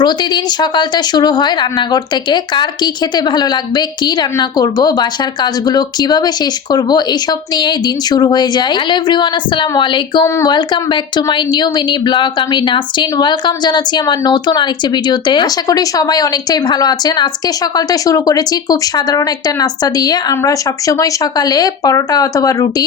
প্রতিদিন সকালটা শুরু হয় রান্নাঘর থেকে। কার কি খেতে ভালো লাগবে, কি রান্না করব, বাসার কাজগুলো কিভাবে শেষ করব, এইসব নিয়েই দিন শুরু হয়ে যায়। হ্যালো এভরিওয়ান, আসসালামু আলাইকুম, welcome back to my new mini blog. আমি নাসরিন, ওয়েলকাম জানাচ্ছি আমার নতুন আরেকটি ভিডিওতে। আশা করি সবাই অনেকটাই ভালো আছেন। আজকে সকালটা শুরু করেছি খুব সাধারণ একটা নাস্তা দিয়ে। আমরা সবসময় সকালে পরোটা অথবা রুটি,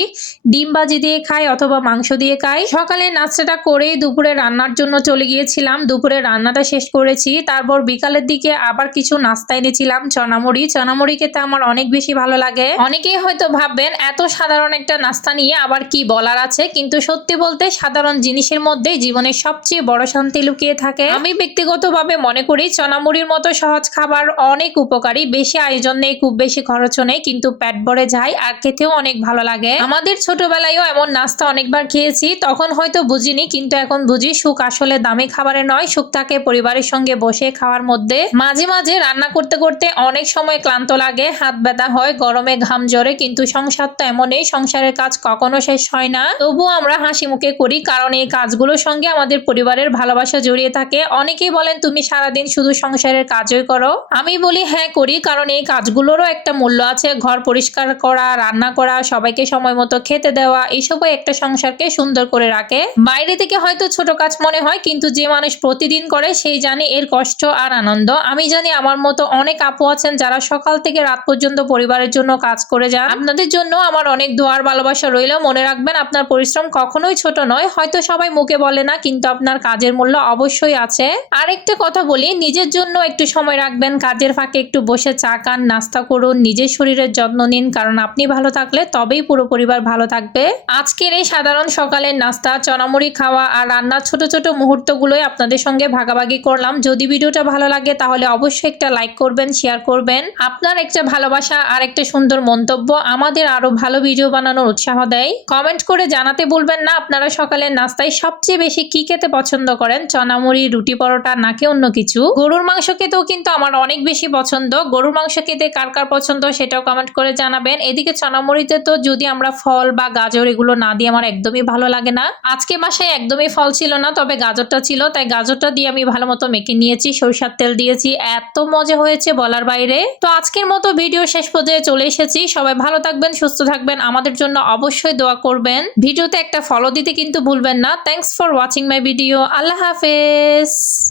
ডিম ভাজি দিয়ে খাই অথবা মাংস দিয়ে খাই। সকালে নাস্তাটা করেই দুপুরে রান্নার জন্য চলে গিয়েছিলাম। দুপুরে রান্নাটা শেষ করেছি, তারপর বিকালের দিকে আবার কিছু নাস্তা এনেছিলাম, চনামুড়ি খেতে আমার অনেক বেশি ভালো লাগে। অনেকেই হয়তো ভাববেন এত সাধারণ একটা নাস্তা নিয়ে আবার কি বলার আছে, কিন্তু সত্যি বলতে সাধারণ জিনিসের মধ্যে জীবনের সবচেয়ে বড় শান্তি লুকিয়ে থাকে। আমি ব্যক্তিগতভাবে মনে করি চনামুড়ির মতো সহজ খাবার অনেক উপকারী। বেশি আয়োজন নেই, খুব বেশি খরচও নেই, কিন্তু পেট ভরে যায় আর খেতেও অনেক ভালো লাগে। আমাদের ছোটবেলায়ও এমন নাস্তা অনেকবার খেয়েছি, তখন হয়তো বুঝিনি, কিন্তু এখন বুঝি সুখ আসলে দামি খাবারে নয়, সুখ থাকে পরিবারের সঙ্গে বসে খাওয়ার মধ্যে। মাঝে মাঝে রান্না করতে করতে অনেক সময় ক্লান্ত লাগে, হাত ব্যথা হয়, গরমে ঘাম ঝরে, কিন্তু সংসার তো এমনই, সংসারের কাজ কখনো শেষ হয় না। তবুও আমরা হাসি মুখে করি, কারণ এই কাজগুলোর সঙ্গে আমাদের পরিবারের ভালোবাসা জড়িয়ে থাকে। অনেকেই বলেন তুমি সারাদিন শুধু সংসারের কাজই করো। আমি বলি হ্যাঁ করি, কারণ এই কাজগুলোরও একটা মূল্য আছে। ঘর পরিষ্কার করা, রান্না করা, সবাইকে সময় মতো খেতে দেওয়া, এইসবও একটা সংসারকে সুন্দর করে রাখে। বাইরে থেকে হয়তো ছোট কাজ মনে হয়, কিন্তু যে মানুষ প্রতিদিন করে সেই জানে এর কষ্ট আর আনন্দ। আমি জানি আমার মতো অনেক আপু আছেন যারা সকাল থেকে রাত পর্যন্ত পরিবারের জন্য কাজ করে যান। আপনাদের জন্য আমার অনেক দোয়ার ভালোবাসা রইল। মনে রাখবেন আপনার পরিশ্রম কখনোই ছোট নয়। হয়তো সবাই মুখে বলে না, কিন্তু আপনার কাজের মূল্য অবশ্যই আছে। আরেকটা কথা বলি, নিজের জন্য একটু সময় রাখবেন। কাজের ফাঁকে একটু বসে চা খান, নাস্তা করুন, নিজের শরীরের যত্ন নিন, কারণ আপনি ভালো থাকলে তবেই পুরো পরিবার ভালো থাকবে। আজকের এই সাধারণ সকালের নাস্তা, চনামুড়ি খাওয়া আর রান্নার ছোট ছোট মুহূর্তগুলোই আপনাদের সঙ্গে ভাগাভাগি করলাম। যদি ভিডিওটা ভালো লাগে তাহলে অবশ্যই একটা লাইক করবেন, শেয়ার করবেন। আপনার একটা ভালোবাসা আর একটা সুন্দর মন্তব্য আমাদের আরো ভালো ভিডিও বানানোর উৎসাহ দেয়। কমেন্ট করে জানাতে ভুলবেন না আপনারা সকালের নাস্তায় সবচেয়ে বেশি কি খেতে পছন্দ করেন, চনামুড়ি, রুটি, পরোটা নাকি অন্য কিছু। গরুর মাংস খেতেও কিন্তু আমার অনেক বেশি পছন্দ। গরুর মাংস খেতে কার কার পছন্দ সেটাও কমেন্ট করে জানাবেন। এদিকে চনামুড়িতে তো যদি আমরা ফল বা গাজর এগুলো না দিয়ে আমার একদমই ভালো লাগে না। আজকে বাসায় একদমই ফল ছিল না, তবে গাজরটা ছিল, তাই গাজরটা দিয়ে আমি ভালো মতো মেখে নিয়েছি, সরিষার তেল দিয়েছি। এত মজা হয়েছে বলার বাইরে। তো আজকের মতো ভিডিও শেষ পর্যায়ে চলে এসেছি। সবাই ভালো থাকবেন, সুস্থ থাকবেন, আমাদের জন্য অবশ্যই দোয়া করবেন। ভিডিওতে একটা ফলো দিতে কিন্তু ভুলবেন না। Thanks for watching my video. আল্লাহ হাফেজ।